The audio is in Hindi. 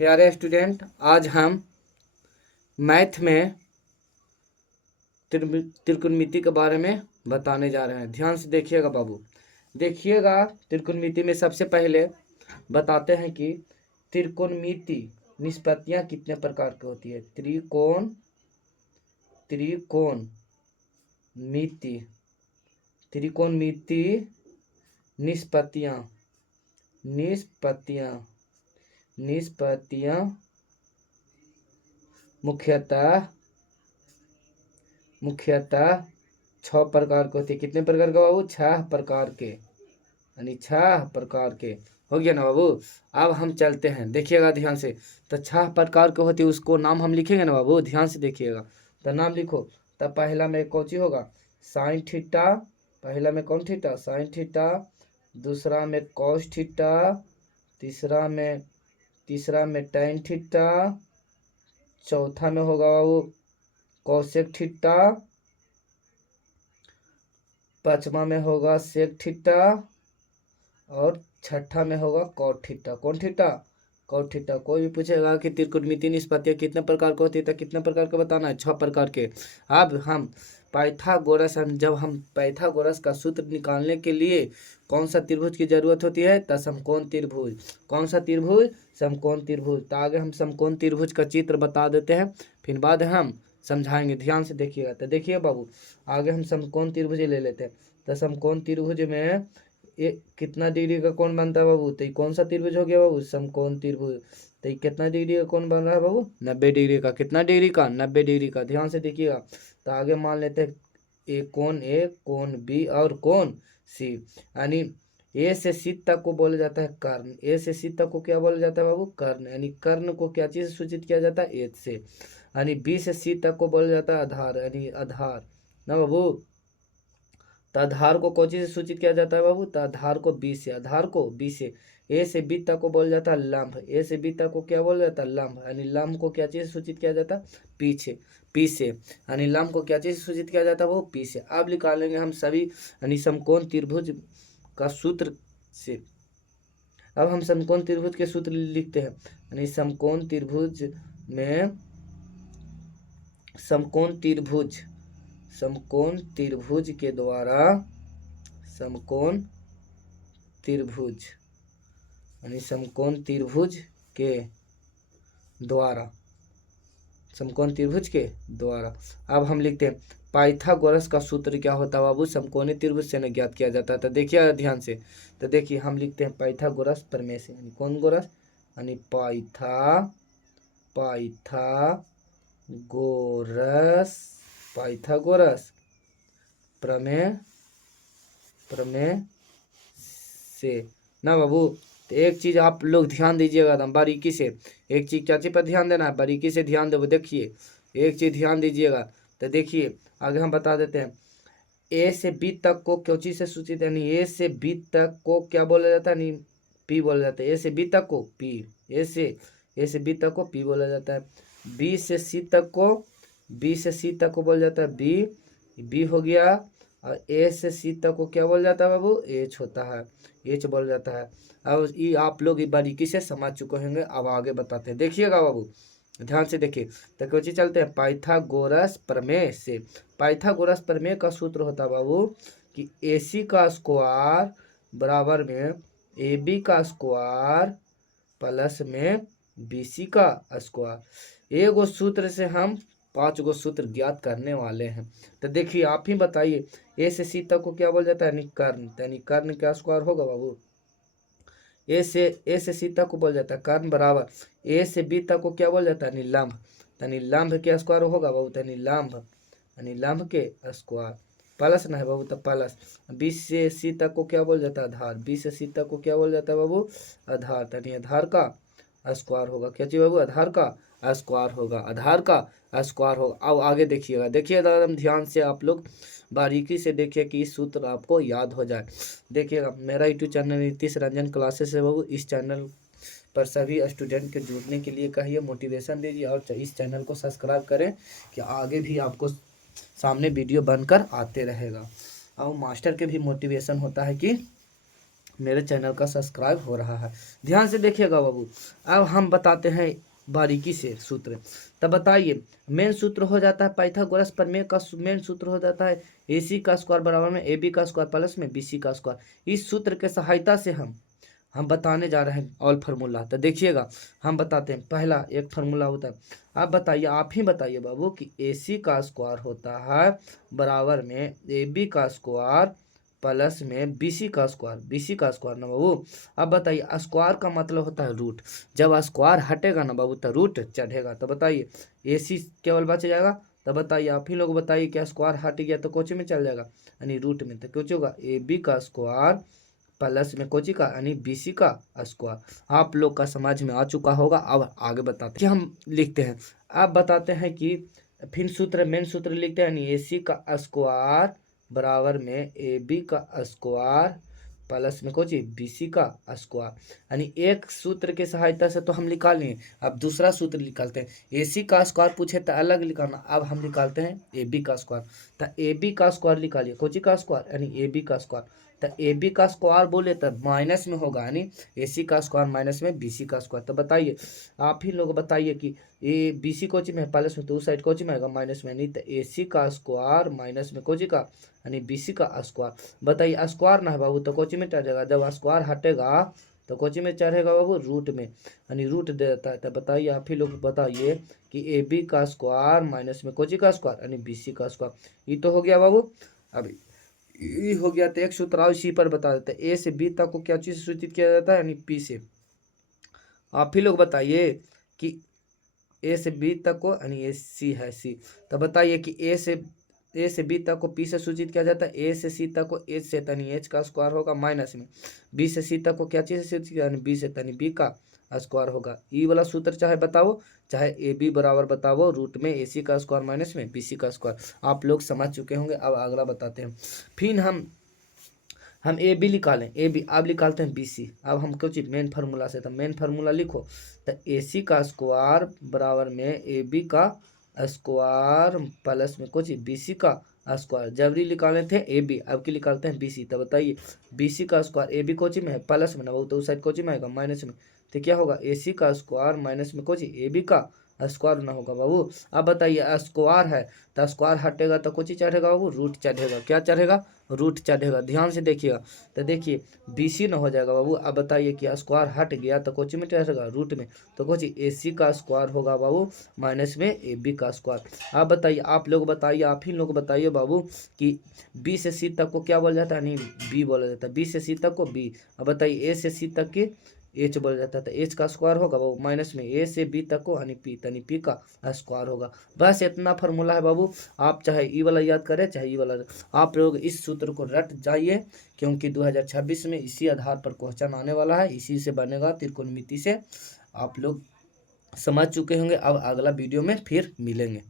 प्यारे स्टूडेंट, आज हम मैथ में त्रिकोणमिति के बारे में बताने जा रहे हैं। ध्यान से देखिएगा बाबू। देखिएगा, त्रिकोणमिति में सबसे पहले बताते हैं कि त्रिकोणमिति निष्पत्तियां कितने प्रकार की होती है। त्रिकोणमिति निष्पत्तियां मुख्यतः 6 प्रकार के होते हैं। कितने प्रकार के बाबू? 6 प्रकार के, यानी 6 प्रकार के। हो गया ना बाबू। अब हम चलते हैं, देखिएगा ध्यान से। तो 6 प्रकार के होते हैं, उसको नाम हम लिखेंगे ना बाबू, ध्यान से देखिएगा। तो नाम लिखो। तब पहला में कौन सी होगा? Sine theta. पहला में कौन थीटा? Sine theta. दूसरा में कॉस थीटा। तीसरा में टैन थीटा। चौथा में होगा बाबू कोसेक थीटा। पांचवा में होगा सेक थीटा। और छठा में होगा कॉट थीटा। कौन थीटा? Cot theta. कोई भी पूछेगा कि त्रिकोणमिति निष्पत्तियां कितने प्रकार की होती है, तो कितने प्रकार के बताना है? 6 प्रकार के। अब हम जब हम पाइथागोरस का सूत्र निकालने के लिए कौन सा त्रिभुज की जरूरत होती है? तो समकोण त्रिभुज। कौन सा त्रिभुज? समकोण त्रिभुज। तो आगे हम समकोण त्रिभुज का चित्र बता देते हैं, फिर बाद हम समझाएंगे। ध्यान से देखिएगा। तो देखिए बाबू, आगे हम समकोण त्रिभुज ले लेते हैं। तो समकोण त्रिभुज में ये कितना डिग्री का कोण बनता है बाबू? तो ये कौन सा त्रिभुज हो गया बाबू? समकोण त्रिभुज। तो ये कितना डिग्री का कोण बन रहा है बाबू? 90 डिग्री का। कितना डिग्री का? 90 डिग्री का। ध्यान से देखिएगा। तो आगे मान लेते हैं ए, कोण बी और कोण सी। यानी ए से सी तक को बोला जाता है कर्ण। ए से सी तक को क्या बोला जाता है बाबू? कर्ण। यानी कर्ण को क्या चीज से सूचित किया जाता है? एच से। यानी बी से सी तक को बोला जाता है आधार, यानी आधार ना बाबू। तो आधार को कौन चीज से सूचित किया जाता है बाबू? तो आधार को बी से। आधार को बी से। ए से बी तक को बोला जाता है लंब। ए से बी तक को क्या बोला जाता है? लंब। यानी लंब को क्या चीज से सूचित किया जाता है? पीछे, पी से। यानी लंब को क्या चीज से सूचित किया जाता है? वो पी से। अब निकालेंगे हम सभी यानी समकोण त्रिभुज का सूत्र से। अब हम समकोण त्रिभुज के सूत्र लिखते हैं। यानी समकोण त्रिभुज में समकोण त्रिभुज के द्वारा समकोण त्रिभुज यानी समकोण त्रिभुज के द्वारा अब हम लिखते हैं पाइथागोरस का सूत्र क्या होता है बाबू? समकोणी त्रिभुज से न ज्ञात किया जाता है। तो देखिए ध्यान से। तो देखिए हम लिखते हैं पाइथागोरस प्रमेय से। यानी कौन गोरस? यानी पाइथागोरस प्रमेय से ना बाबू। तो एक चीज आप लोग ध्यान दीजिएगा एकदम बारीकी से। एक चीज क्या चीज पर ध्यान देना है? बारीकी से ध्यान दो। देखिए एक चीज ध्यान दीजिएगा। तो देखिए आगे हम बता देते हैं। ए से बी तक को क्यों चीज से सूचित, यानी ए से बी तक को क्या बोला जाता है? यानी पी बोला जाता है। ए से बी तक को पी। ए से बी तक को पी बोला जाता है। बी से सी तक को बोला जाता है बी हो गया। और ए से सी तक को क्या बोला जाता है बाबू? एच होता है, एच बोला जाता है। अब ये आप लोग बारीकी से समझ चुके होंगे। अब आगे बताते हैं, देखिएगा बाबू ध्यान से देखिए। तो क्यों चलते हैं पाइथागोरस प्रमेय से। पाइथागोरस प्रमेय का सूत्र होता है बाबू कि AC का स्क्वायर बराबर में AB का स्क्वायर प्लस में BC का स्क्वायर। एगो सूत्र से हम 5 गो सूत्र ज्ञात करने वाले हैं। तो देखिए आप ही बताइए, ए से सी तक को क्या बोल जाता है? यानी कर्ण। यानी कर्ण क्या स्क्वायर होगा बाबू? ए से सी तक को बोल जाता है कर्ण बराबर ए से बी तक को क्या बोल जाता है? यानी लंब। यानी लंब के स्क्वायर होगा बाबू। यानी लंब के स्क्वायर प्लस ना है बाबू, तो प्लस बी से सी तक को क्या बोल जाता है? आधार। बी से सी तक को क्या बोल जाता है बाबू? आधार। यानी आधार का स्क्वायर होगा। क्या चाहिए बाबू? आधार का स्क्वायर होगा। अब आगे देखिएगा। देखिए एकदम ध्यान से आप लोग बारीकी से देखिए कि इस सूत्र आपको याद हो जाए। देखिएगा मेरा YouTube channel Nitish Ranjan classes है बाबू। इस चैनल पर सभी स्टूडेंट के जुड़ने के लिए कहिए, मोटिवेशन दीजिए और इस चैनल को सब्सक्राइब करें कि आगे भी आपको सामने वीडियो बनकर आते रहेगा। और मास्टर के भी मोटिवेशन होता है कि मेरे चैनल का सब्सक्राइब हो रहा है। ध्यान से देखिएगा बाबू। अब हम बताते हैं बारीकी से सूत्र। तब बताइए, मेन सूत्र हो जाता है पाइथागोरस प्रमेय का मेन सूत्र हो जाता है AC का स्क्वायर बराबर में AB का स्क्वायर प्लस में BC का स्क्वायर। इस सूत्र के सहायता से हम बताने जा रहे हैं ऑल फार्मूला। तो देखिएगा, हम बताते हैं। पहला एक फार्मूला होता है, आप बताइए, आप ही बताइए बाबू, कि AC का स्क्वायर होता है बराबर में AB का स्क्वायर प्लस में BC का स्क्वायर। BC का स्क्वायर ना बाबू। अब बताइए, स्क्वायर का मतलब होता है रूट। जब स्क्वायर हटेगा ना बाबू तो रूट चढ़ेगा। तो बताइए AC केवल बच जाएगा। तो बताइए, आप ही लोग बताइए, क्या स्क्वायर हट गया तो कोची में चल जाएगा, यानी रूट में। तो कुछ होगा AB का स्क्वायर प्लस में कोची का यानी BC का स्क्वायर। आप लोग का समझ में आ चुका होगा। अब आगे बताते हैं, हम लिखते हैं। अब बताते हैं कि फिर सूत्र, मेन सूत्र लिखते हैं, यानी AC का स्क्वायर बराबर में AB का स्क्वायर प्लस में कोची BC का स्क्वायर। यानी एक सूत्र के सहायता से तो हम निकाल लिए। अब दूसरा सूत्र निकालते हैं। AC का स्क्वायर पूछे तो अलग निकालना, अब हम निकालते हैं AB का स्क्वायर। तो AB का स्क्वायर निकालिए, कोची का स्क्वायर यानी AB का स्क्वायर। तो AB का स्क्वायर बोले तो माइनस में होगा, यानी AC का स्क्वायर माइनस में BC का स्क्वायर। तो बताइए, आप ही लोग बताइए कि BC कोची में प्लस में, तो उस साइड कोची में आएगा माइनस में, नहीं तो AC का स्क्वायर माइनस में कोची का यानी BC का स्क्वायर। बताइए, स्क्वायर ना है बाबू तो कोची में चढ़ेगा, जब स्क्वायर हटेगा तो कोची में चढ़ेगा बाबू, रूट में, यानी रूट दे देता है। तो बताइए, आप ही लोग बताइए कि AB का स्क्वायर माइनस में कोची का स्क्वायर यानी BC का स्क्वायर। ये तो हो गया बाबू। अभी ये हो गया, तो एक सूत्र और इसी पर बता देते हैं। A से B तक को क्या चीज से सूचित किया जाता है, यानी P से। आप ही लोग बताइए कि A से B तक को, यानी C है C। तो बताइए कि A से B तक को P से सूचित किया जाता है। A से C तक को H से, यानी H का स्क्वायर होगा माइनस में। B से C तक को क्या चीज से सूचित किया, यानी B से, यानी B का स्क्वायर होगा। ई वाला सूत्र चाहे बताओ, चाहे AB बराबर बताओ रूट में AC का स्क्वायर माइनस में BC का स्क्वायर। आप लोग समझ चुके होंगे। अब अगला बताते हैं। फिर हम AB निकालें, AB अब निकालते हैं BC। अब हम कुछ मेन फार्मूला से, तो मेन फार्मूला लिखो। तो AC का स्क्वायर बराबर में AB का स्क्वायर प्लस में कुछ BC का स्क्वायर। जबरी निकाले थे AB, अब की निकालते हैं BC। तो बताइए, BC का स्क्वायर AB कोची में है प्लस में ना, वो तो उस साइड कोची में आएगा माइनस में। तो क्या होगा, AC का स्क्वायर माइनस में कोची AB का स्क्वायर ना होगा बाबू। अब बताइए, स्क्वायर है तो स्क्वायर हटेगा तो कुछ चढ़ेगा बाबू, रूट चढ़ेगा। क्या चढ़ेगा, रूट चढ़ेगा। ध्यान से देखिएगा। तो देखिए BC ना हो जाएगा बाबू। अब बताइए कि स्क्वायर हट गया तो कोची में चढ़ेगा, रूट में। तो कोची AC का स्क्वायर होगा बाबू माइनस में AB का स्क्वायर। अब बताइए, आप लोग बताइए, आप ही लोग बताइए बाबू कि B से C तक को क्या बोला जाता है, यानी B बोला जाता है। B से C तक को B। अब बताइए, A से C तक की H बोला जाता है। तो H का स्क्वायर होगा बाबू माइनस में A से B तक को, यानी P का स्क्वायर होगा। बस इतना फार्मूला है बाबू। आप चाहे ई वाला याद करें, चाहे ई वाला, आप लोग इस सूत्र को रट जाइए, क्योंकि 2026 में इसी आधार पर क्वेश्चन आने वाला है। इसी से बनेगा त्रिकोणमिति से। आप लोग समझ चुके होंगे। अब अगला वीडियो में फिर मिलेंगे।